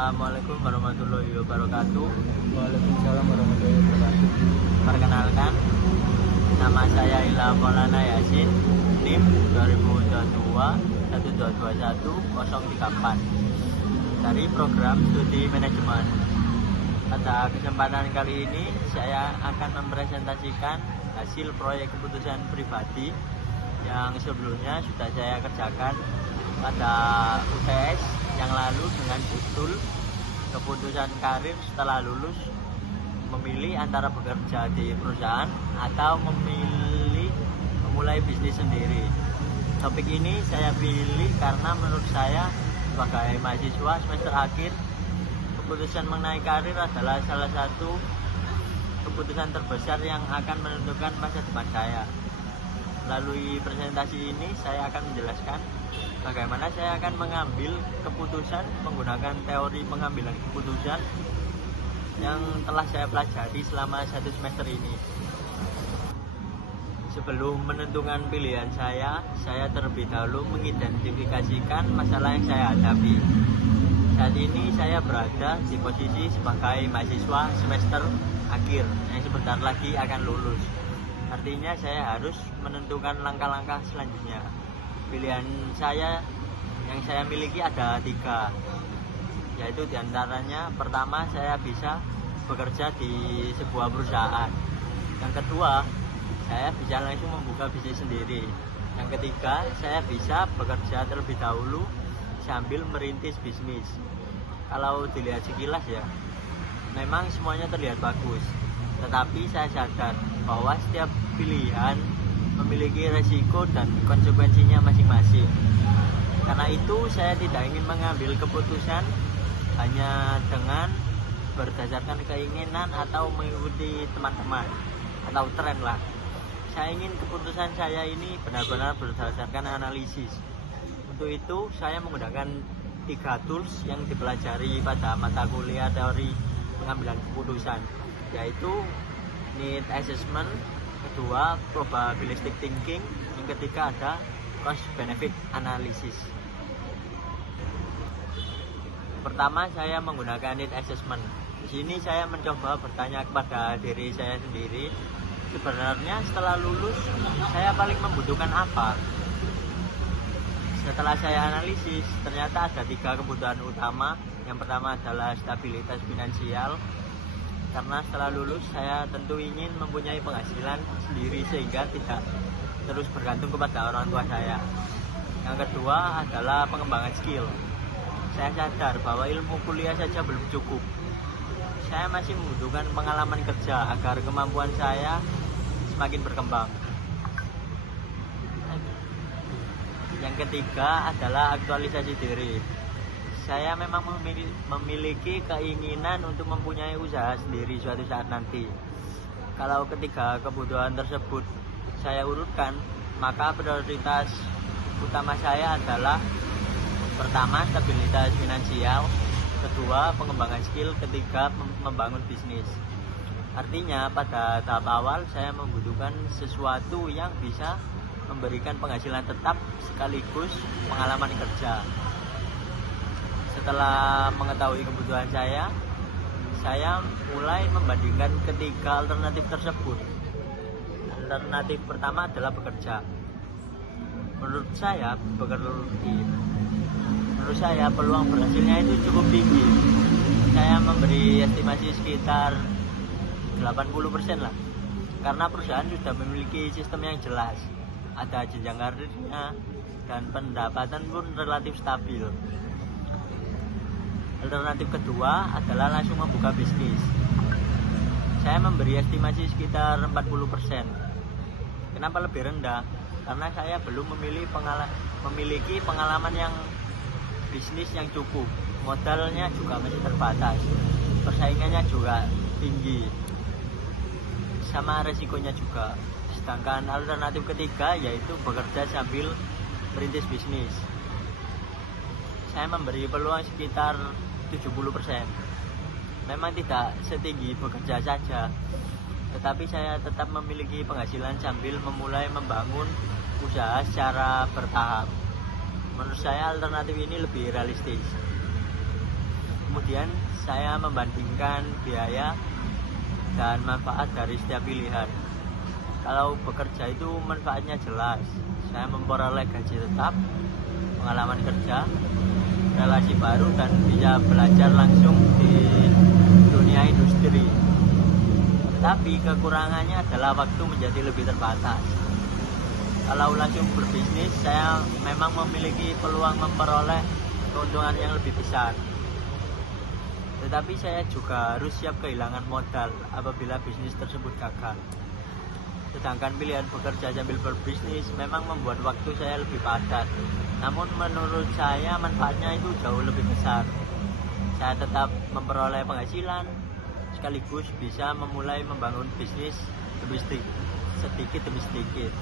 Assalamualaikum warahmatullahi wabarakatuh. Waalaikumsalam warahmatullahi wabarakatuh. Perkenalkan, nama saya Ilham Maulana Yasin, NIM 2022-1221034 dari program studi manajemen. Pada kesempatan kali ini saya akan mempresentasikan hasil proyek keputusan pribadi yang sebelumnya sudah saya kerjakan pada UTS yang lalu dengan judul keputusan karir setelah lulus, memilih antara bekerja di perusahaan atau memulai bisnis sendiri. Topik ini saya pilih karena menurut saya sebagai mahasiswa semester akhir, keputusan mengenai karir adalah salah satu keputusan terbesar yang akan menentukan masa depan saya. Melalui presentasi ini saya akan menjelaskan bagaimana saya akan mengambil keputusan menggunakan teori pengambilan keputusan yang telah saya pelajari selama 1 semester ini. Sebelum menentukan pilihan saya terlebih dahulu mengidentifikasikan masalah yang saya hadapi. Saat ini saya berada di posisi sebagai mahasiswa semester akhir yang sebentar lagi akan lulus. Artinya saya harus menentukan langkah-langkah selanjutnya. Pilihan saya yang saya miliki ada 3, yaitu diantaranya pertama saya bisa bekerja di sebuah perusahaan. Yang kedua, saya bisa langsung membuka bisnis sendiri. Yang ketiga, saya bisa bekerja terlebih dahulu sambil merintis bisnis. Kalau dilihat sekilas ya, memang semuanya terlihat bagus. Tetapi saya sadar bahwa setiap pilihan memiliki resiko dan konsekuensinya masing-masing. Karena itu saya tidak ingin mengambil keputusan hanya dengan berdasarkan keinginan atau mengikuti teman-teman atau tren lah. Saya ingin keputusan saya ini benar-benar berdasarkan analisis. Untuk itu saya menggunakan 3 tools yang dipelajari pada mata kuliah teori pengambilan keputusan, yaitu need assessment, kedua probabilistic thinking, yang ketiga ada cost benefit analysis. Pertama saya menggunakan need assessment. Di sini saya mencoba bertanya kepada diri saya sendiri, sebenarnya setelah lulus saya paling membutuhkan apa? Setelah saya analisis, ternyata ada 3 kebutuhan utama. Yang pertama adalah stabilitas finansial, karena setelah lulus saya tentu ingin mempunyai penghasilan sendiri sehingga tidak terus bergantung kepada orang tua saya. Yang kedua adalah pengembangan skill. Saya sadar bahwa ilmu kuliah saja belum cukup. Saya masih membutuhkan pengalaman kerja agar kemampuan saya semakin berkembang. Yang ketiga adalah aktualisasi diri. Saya memang memiliki keinginan untuk mempunyai usaha sendiri suatu saat nanti. Kalau ketiga kebutuhan tersebut saya urutkan, maka prioritas utama saya adalah pertama stabilitas finansial, kedua pengembangan skill, ketiga membangun bisnis. Artinya pada tahap awal saya membutuhkan sesuatu yang bisa memberikan penghasilan tetap sekaligus pengalaman kerja. Setelah mengetahui kebutuhan saya mulai membandingkan 3 alternatif tersebut. Alternatif pertama adalah bekerja. Menurut saya peluang berhasilnya itu cukup tinggi. Saya memberi estimasi sekitar 80% lah. Karena perusahaan sudah memiliki sistem yang jelas, ada jenjang karirnya, dan pendapatan pun relatif stabil. Alternatif kedua adalah langsung membuka bisnis. Saya memberi estimasi sekitar 40%. Kenapa lebih rendah? Karena saya belum memiliki pengalaman yang bisnis yang cukup. Modalnya juga masih terbatas. Persaingannya juga tinggi. Sama resikonya juga. Sedangkan alternatif ketiga yaitu bekerja sambil merintis bisnis. Saya memberi peluang sekitar 70%. Memang tidak setinggi bekerja saja, tetapi saya tetap memiliki penghasilan sambil memulai membangun usaha secara bertahap. Menurut saya alternatif ini lebih realistis. Kemudian Kemudian saya membandingkan biaya dan manfaat dari setiap pilihan. Kalau bekerja itu manfaatnya jelas. Saya memperoleh gaji tetap, pengalaman kerja, relasi baru, dan bisa belajar langsung di dunia industri. Tapi kekurangannya adalah waktu menjadi lebih terbatas. Kalau langsung berbisnis, saya memang memiliki peluang memperoleh keuntungan yang lebih besar. Tetapi saya juga harus siap kehilangan modal apabila bisnis tersebut gagal. Sedangkan pilihan bekerja sambil berbisnis memang membuat waktu saya lebih padat. Namun menurut saya manfaatnya itu jauh lebih besar. Saya tetap memperoleh penghasilan, sekaligus bisa memulai membangun bisnis sedikit demi sedikit.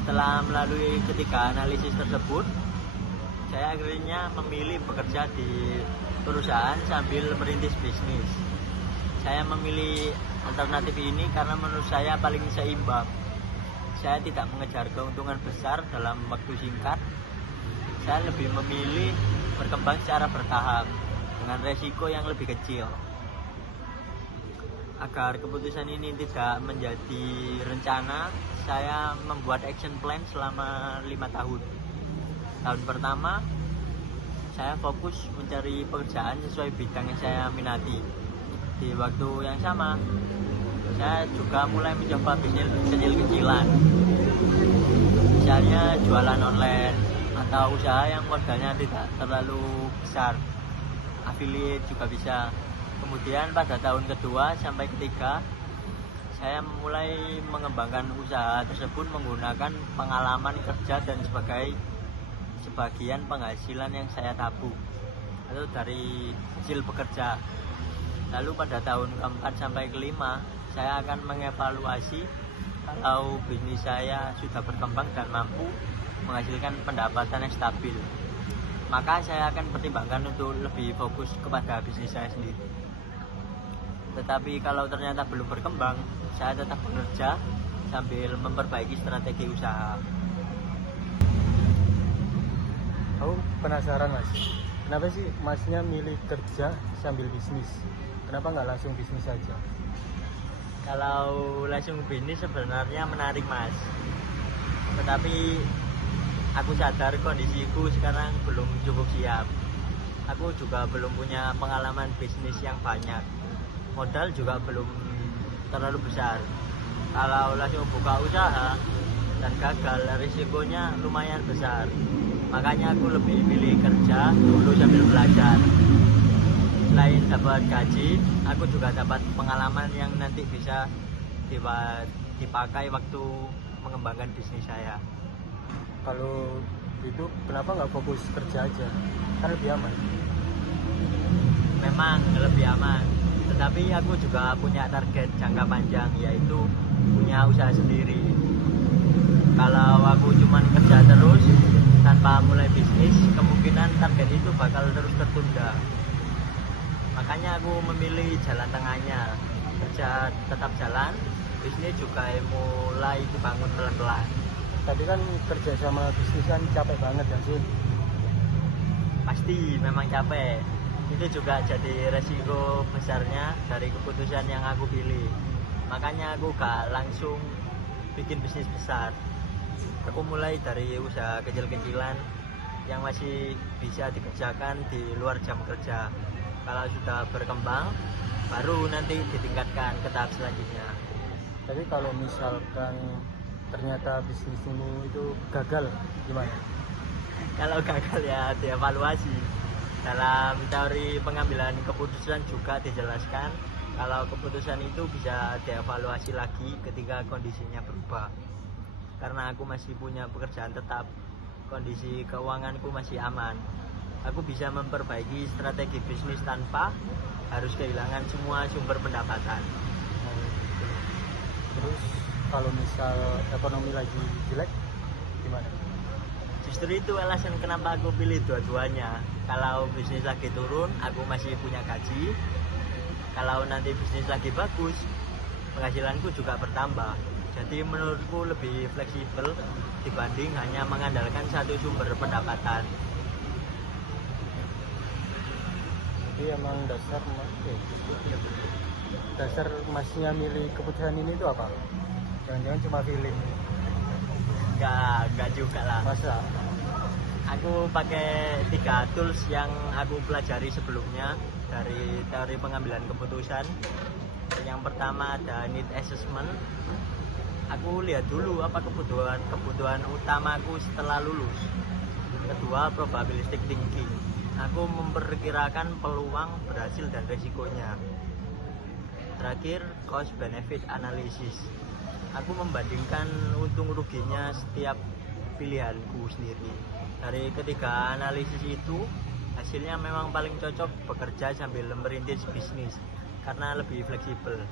Setelah melalui ketiga analisis tersebut, saya akhirnya memilih bekerja di perusahaan sambil merintis bisnis. Saya memilih alternatif ini karena menurut saya paling seimbang. Saya tidak mengejar keuntungan besar dalam waktu singkat. Saya lebih memilih berkembang secara bertahap dengan resiko yang lebih kecil. Agar keputusan ini tidak menjadi rencana, saya membuat action plan selama 5 tahun. Tahun pertama, saya fokus mencari pekerjaan sesuai bidang yang saya minati. Di waktu yang sama, saya juga mulai mencoba bisnis kecil-kecilan. Misalnya jualan online atau usaha yang modalnya tidak terlalu besar. Affiliate juga bisa. Kemudian pada tahun kedua sampai ketiga, saya mulai mengembangkan usaha tersebut menggunakan pengalaman kerja dan sebagian penghasilan yang saya tabung atau dari hasil bekerja. Lalu pada tahun keempat sampai kelima, saya akan mengevaluasi kalau bisnis saya sudah berkembang dan mampu menghasilkan pendapatan yang stabil. Maka saya akan pertimbangkan untuk lebih fokus kepada bisnis saya sendiri. Tetapi kalau ternyata belum berkembang, saya tetap bekerja sambil memperbaiki strategi usaha. Aku penasaran mas, kenapa sih masnya milih kerja sambil bisnis? Kenapa nggak langsung bisnis saja? Kalau langsung bisnis sebenarnya menarik mas, tetapi aku sadar kondisiku sekarang belum cukup siap. Aku juga belum punya pengalaman bisnis yang banyak. Modal juga belum terlalu besar. Kalau langsung buka usaha dan gagal, risikonya lumayan besar. Makanya aku lebih pilih kerja dulu sambil belajar. Selain dapat gaji, aku juga dapat pengalaman yang nanti bisa dipakai waktu mengembangkan bisnis saya. Kalau gitu, kenapa nggak fokus kerja aja? Kan lebih aman. Memang lebih aman, tetapi aku juga punya target jangka panjang, yaitu punya usaha sendiri. Kalau aku cuma kerja terus tanpa mulai bisnis, kemungkinan target itu bakal terus tertunda. Makanya aku memilih jalan tengahnya, kerja tetap jalan, bisnis juga mulai dibangun pelan-pelan. Tadi kan kerja sama bisnis kan capek banget ya sih? Pasti memang capek. Itu juga jadi resiko besarnya dari keputusan yang aku pilih. Makanya aku gak langsung bikin bisnis besar. Aku mulai dari usaha kecil-kecilan yang masih bisa dikerjakan di luar jam kerja. Kalau sudah berkembang, baru nanti ditingkatkan ke tahap selanjutnya. Tapi kalau misalkan ternyata bisnis ini itu gagal, gimana? Kalau gagal ya dievaluasi. Dalam teori pengambilan keputusan juga dijelaskan kalau keputusan itu bisa dievaluasi lagi ketika kondisinya berubah. Karena aku masih punya pekerjaan tetap, kondisi keuanganku masih aman. Aku bisa memperbaiki strategi bisnis tanpa harus kehilangan semua sumber pendapatan. Gitu. Terus kalau misal ekonomi lagi jelek, gimana? Justru itu alasan kenapa aku pilih dua-duanya. Kalau bisnis lagi turun, aku masih punya gaji. Kalau nanti bisnis lagi bagus, penghasilanku juga bertambah. Jadi menurutku lebih fleksibel dibanding hanya mengandalkan satu sumber pendapatan. Berarti emang dasar masnya milih keputusan ini itu apa? Jangan-jangan cuma feeling. Enggak juga lah. Masa? Aku pakai 3 tools yang aku pelajari sebelumnya dari teori pengambilan keputusan. Yang pertama ada need assessment. Aku lihat dulu apa kebutuhan utamaku setelah lulus. Kedua, probabilistic thinking. Aku memperkirakan peluang berhasil dan resikonya. Terakhir, cost benefit analysis. Aku membandingkan untung ruginya setiap pilihanku sendiri. Dari ketiga analisis itu, hasilnya memang paling cocok bekerja sambil merintis bisnis karena lebih fleksibel.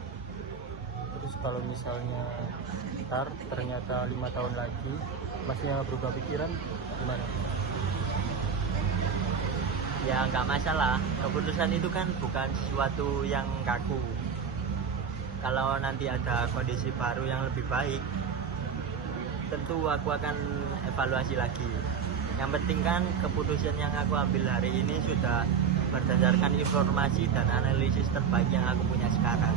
Terus kalau misalnya ternyata 5 tahun lagi masnya berubah pikiran, gimana? Ya nggak masalah, keputusan itu kan bukan sesuatu yang kaku. Kalau nanti ada kondisi baru yang lebih baik, tentu aku akan evaluasi lagi. Yang penting kan keputusan yang aku ambil hari ini sudah berdasarkan informasi dan analisis terbaik yang aku punya sekarang.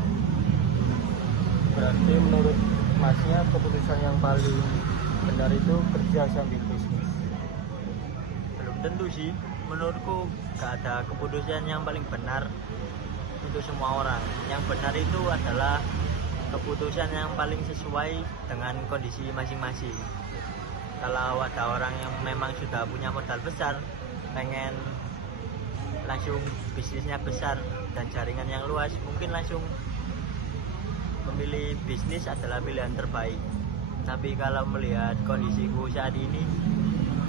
Berarti menurut masnya keputusan yang paling benar itu kerja sambil bisnis? Belum tentu sih, menurutku gak ada keputusan yang paling benar untuk semua orang. Yang benar itu adalah keputusan yang paling sesuai dengan kondisi masing-masing. Kalau ada orang yang memang sudah punya modal besar, pengen langsung bisnisnya besar dan jaringan yang luas, mungkin langsung memilih bisnis adalah pilihan terbaik. Tapi kalau melihat kondisiku saat ini,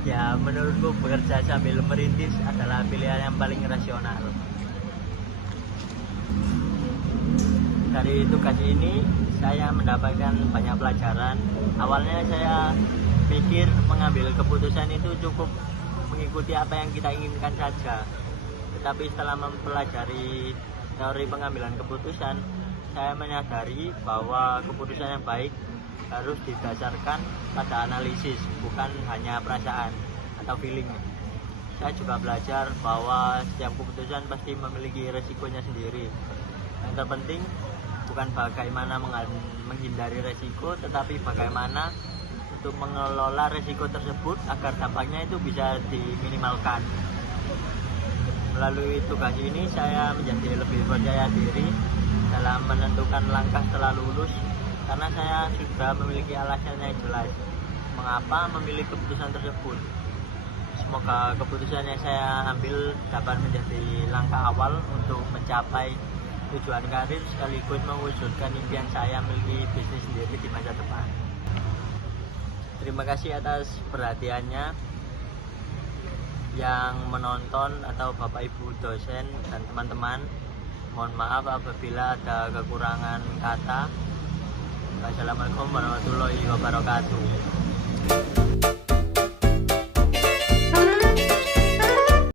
ya menurutku bekerja sambil merintis adalah pilihan yang paling rasional. Dari tugas ini saya mendapatkan banyak pelajaran. Awalnya saya pikir mengambil keputusan itu cukup mengikuti apa yang kita inginkan saja. Tetapi setelah mempelajari teori pengambilan keputusan, saya menyadari bahwa keputusan yang baik harus didasarkan pada analisis, bukan hanya perasaan atau feeling. Saya juga belajar bahwa setiap keputusan pasti memiliki resikonya sendiri. Yang terpenting bukan bagaimana menghindari resiko, tetapi bagaimana untuk mengelola resiko tersebut agar dampaknya itu bisa diminimalkan. Melalui tugas ini saya menjadi lebih percaya diri dalam menentukan langkah setelah lulus, karena saya sudah memiliki alasan yang jelas mengapa memilih keputusan tersebut. Semoga keputusan yang saya ambil dapat menjadi langkah awal untuk mencapai tujuan karir sekaligus mewujudkan impian saya memiliki bisnis sendiri di masa depan. Terima kasih atas perhatiannya yang menonton atau Bapak Ibu dosen dan teman-teman. Mohon maaf apabila ada kekurangan kata. Wassalamualaikum warahmatullahi wabarakatuh.